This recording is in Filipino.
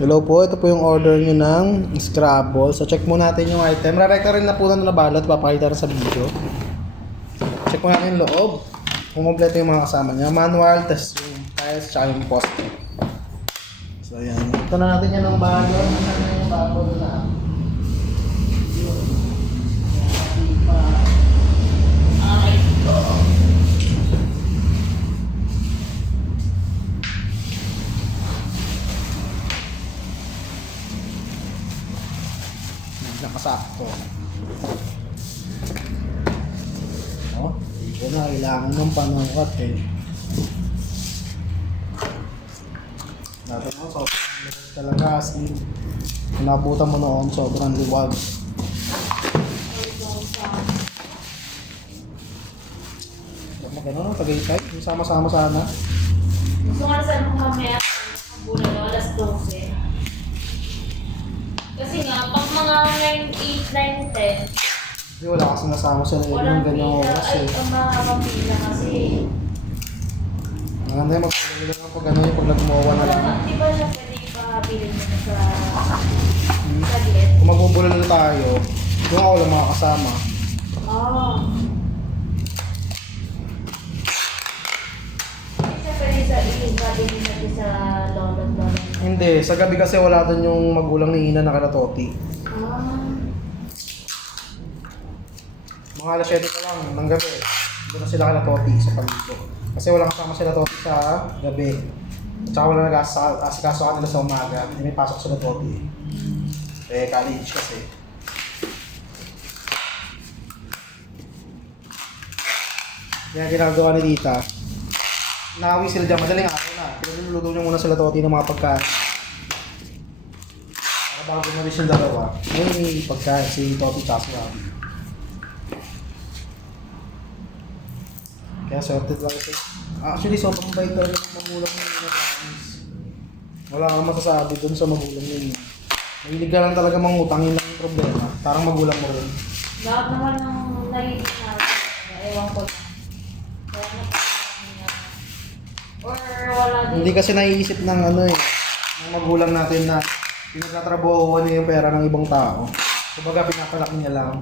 Hello po, ito po yung order nyo ng Scrabble. So check mo natin yung item. Rarekta rin na po na nabalot, papakita rin sa video. Check mo natin yung loob. Kung kompleto yung mga kasama niya. Manual, test yung tiles, tsaka yung poste. So yan. Ito na natin yan ng balot. Ito na yung balot na. Nakasakto. Oh, ito na, kailangan ng panangkat eh. Dati mo, sobrang liwag talaga kasi nabutan mo noon, sobrang liwag. Magano, Tagaytay, sama-sama sana. Gusto nga saan mo mamaya ang bulan na alas 12. Kasi nga, pag mga 9, 8, 9, 10, Hindi, wala kasi nasama sa loob walang ng ganyang pila. oras Ay, eh. ang mahaba pila kasi. Maganda yung magpapagod lang pag ano yung pag nagmuwa na lang. Di ba siya pwede ipahabilin mo na sa saglit? Kung magbubulol na tayo, yung ako lang makakasama. Oo. Hindi siya pwede sa ipahabilin natin sa lolo. Hindi, sa gabi kasi wala doon yung magulang ni Ina na kala Toti. Ah. Mga alas 7 pa lang ng gabi. Doon na sila kala Toti sa pamilya. Kasi walang kasama sila Toti sa gabi. At saka wala nag-asikaso kanila sa umaga. Hindi may pasok sila Toti. Eh, college kasi. Kaya ginagawa ni Tita. Nakawi sila dyan, madaling araw na. Pinaluluto niya muna sila Toti ng mga pagkain. Para bago gumalis yung dalawa, may pagkain si Toti tsaka si Robby. Kaya swerte lang ito. Actually, sobrang bait talaga ng magulang niya na promise. Wala kang masasabi dun sa magulang niya. Mahilig ka lang talaga mangutangin lang yung problema. Parang magulang mo rin. Lahat naman ng nagiging natin, ewan ko lang. Kaya na or wala din. Hindi kasi naiisip ng ano eh, ng magulang natin na pinagtatrabahuan niya yung pera ng ibang tao. Kumbaga pinapalaki niya lang.